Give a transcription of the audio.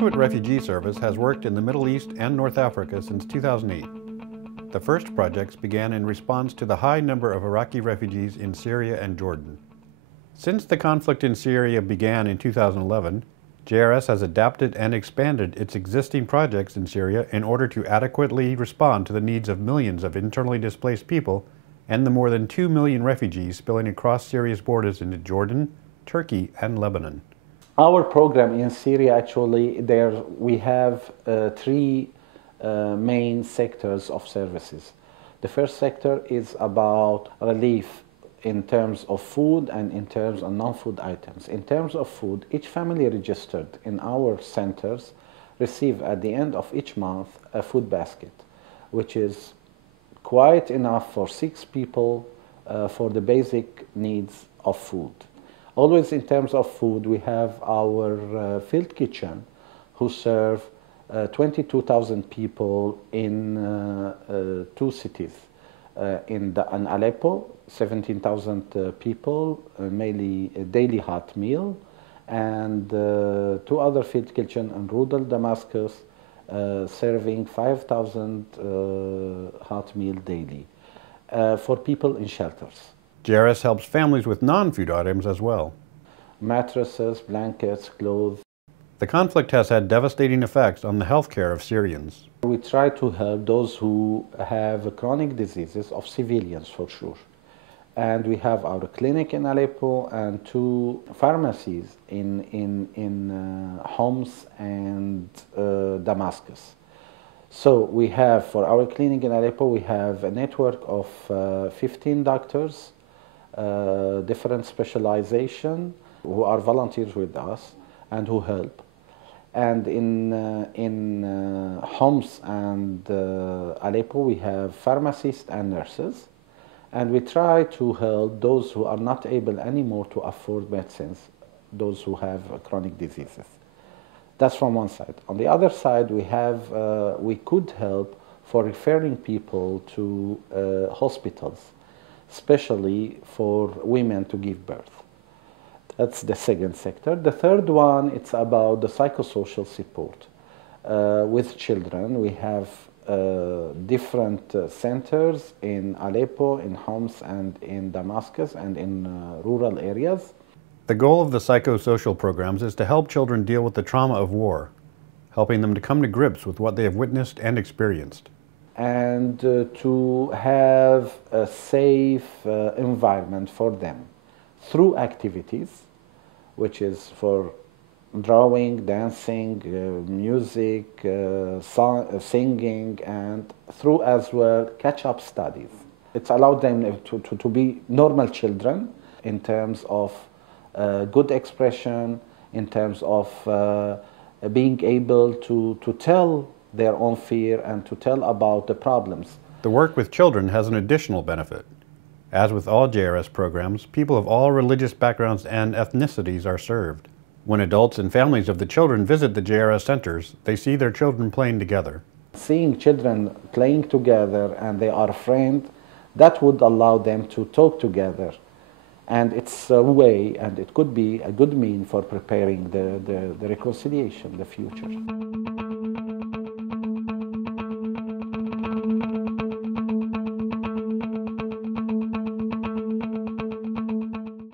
Jesuit Refugee Service has worked in the Middle East and North Africa since 2008. The first projects began in response to the high number of Iraqi refugees in Syria and Jordan. Since the conflict in Syria began in 2011, JRS has adapted and expanded its existing projects in Syria in order to adequately respond to the needs of millions of internally displaced people and the more than 2 million refugees spilling across Syria's borders into Jordan, Turkey, and Lebanon. Our program in Syria, actually, we have three main sectors of services. The first sector is about relief in terms of food and in terms of non-food items. In terms of food, each family registered in our centers receive at the end of each month a food basket, which is quite enough for 6 people for the basic needs of food. Always in terms of food, we have our field kitchen who serve 22,000 people in 2 cities. In Aleppo, 17,000 people, mainly a daily hot meal, and 2 other field kitchen in rural Damascus, serving 5,000 hot meal daily for people in shelters. JRS helps families with non-food items as well. Mattresses, blankets, clothes. The conflict has had devastating effects on the health care of Syrians. We try to help those who have chronic diseases of civilians, for sure. And we have our clinic in Aleppo and 2 pharmacies in Homs and Damascus. So we have, for our clinic in Aleppo, we have a network of 15 doctors, different specialization, who are volunteers with us and who help. And in Homs and Aleppo, we have pharmacists and nurses. And we try to help those who are not able anymore to afford medicines, those who have chronic diseases. That's from one side. On the other side, we could help for referring people to hospitals, especially for women to give birth. That's the second sector. The third one, it's about the psychosocial support. With children, we have different centers in Aleppo, in Homs, and in Damascus, and in rural areas. The goal of the psychosocial programs is to help children deal with the trauma of war, helping them to come to grips with what they have witnessed and experienced. And to have a safe environment for them through activities, which is for drawing, dancing, music, singing, and through as well catch-up studies. It's allowed them to be normal children in terms of good expression, in terms of being able to tell their own fear and to tell about the problems. The work with children has an additional benefit. As with all JRS programs, people of all religious backgrounds and ethnicities are served. When adults and families of the children visit the JRS centers, they see their children playing together. Seeing children playing together and they are friends, that would allow them to talk together. And it's a way, and it could be a good mean for preparing the reconciliation, the future.